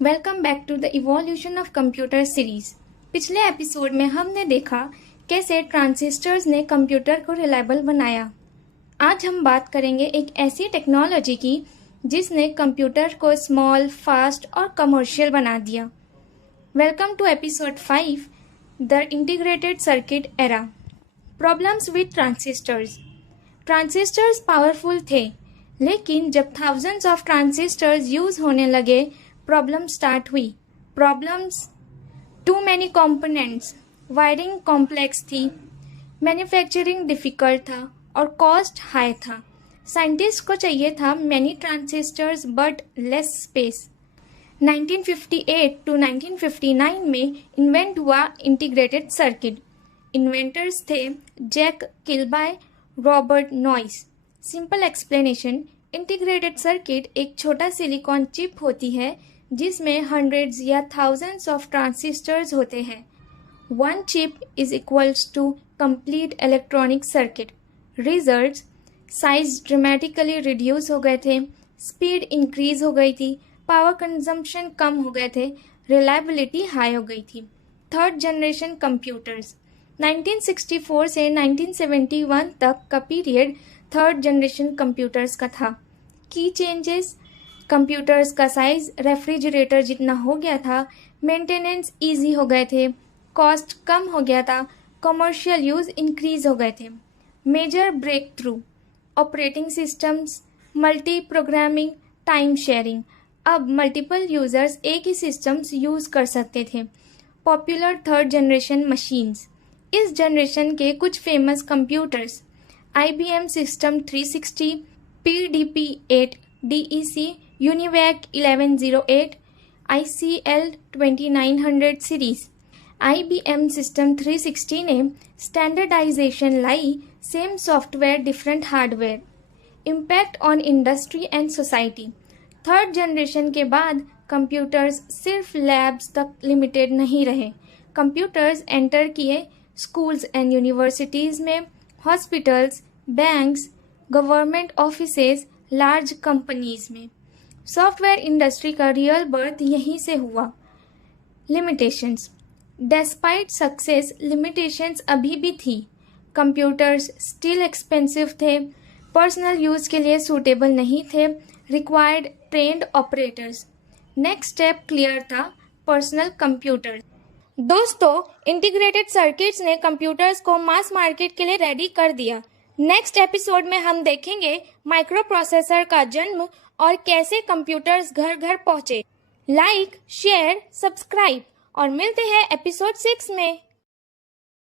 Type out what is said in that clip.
Welcome back to the evolution of computer series. पिछले episode में हमने देखा कैसे ट्रांजिस्टर्स ने कंप्यूटर को रिलायबल बनाया। आज हम बात करेंगे एक ऐसी टेक्नोलॉजी की जिसने कंप्यूटर को स्मॉल, फास्ट और कमर्शियल बना दिया। Welcome to episode 5, the integrated circuit era. Problems with transistors. Transistors powerful थे, लेकिन जब थाउजेंड्स ऑफ ट्रांजिस्टर्स यूज होने लगे प्रॉब्लम स्टार्ट हुई। Problems: too many components, wiring complex थी, मैन्युफैक्चरिंग डिफिकल्ट था और कॉस्ट हाई था। साइंटिस्ट को चाहिए था many transistors but less space. 1958 to 1959 में इन्वेंट हुआ इंटीग्रेटेड सर्किट। इन्वेंटर्स थे Jack Kilby, Robert Noyce. Simple explanation: integrated circuit एक छोटा सिलिकॉन चिप होती है जिसमें हंड्रेड्स या थाउजेंड्स ऑफ ट्रांजिस्टर्स होते हैं। One chip is equals to complete electronic circuit. Results: size dramatically reduce हो गए थे, स्पीड इंक्रीज हो गई थी, पावर कंजम्पशन कम हो गए थे, रिलायबिलिटी हाई हो गई थी। Third generation computers. 1964 से 1971 तक का पीरियड थर्ड जनरेशन कंप्यूटर्स का था। की चेंजेस: कंप्यूटर्स का साइज रेफ्रिजरेटर जितना हो गया था, मेंटेनेंस इजी हो गए थे, कॉस्ट कम हो गया था, कमर्शियल यूज इंक्रीज हो गए थे। Major breakthrough: operating systems, multi programming, time sharing. अब मल्टीपल यूजर्स एक ही सिस्टम्स यूज कर सकते थे। Popular third generation machines. इस जनरेशन के कुछ famous computers: IBM system 360, PDP-8, DEC, UNIVAC 1108, ICL 2900 सीरीज। IBM सिस्टम 360 ने स्टैंडर्डाइजेशन लाई, same software different hardware. Impact on industry and society: third generation के बाद कंप्यूटर्स सिर्फ लैब्स तक लिमिटेड नहीं रहे। कंप्यूटर्स एंटर किए स्कूल्स एंड यूनिवर्सिटीज़ में, hospitals, banks, government offices, large companies में। सॉफ्टवेयर इंडस्ट्री का रियल बर्थ यहीं से हुआ। लिमिटेशंस: डेस्पाइट सक्सेस, लिमिटेशंस अभी भी थी। कंप्यूटर्स स्टिल एक्सपेंसिव थे, पर्सनल यूज के लिए सूटेबल नहीं थे, required trend operators. Next step clear था: पर्सनल कंप्यूटर। दोस्तों, इंटीग्रेटेड सर्किट्स ने कंप्यूटर्स को मास मार्केट के लिए रेडी कर दिया। नेक्स्ट एपिसोड में हम देखेंगे माइक्रो प्रोसेसर का जन्म और कैसे कंप्यूटर्स घर घर पहुंचे। लाइक, शेयर, सब्सक्राइब और मिलते हैं एपिसोड 6 में।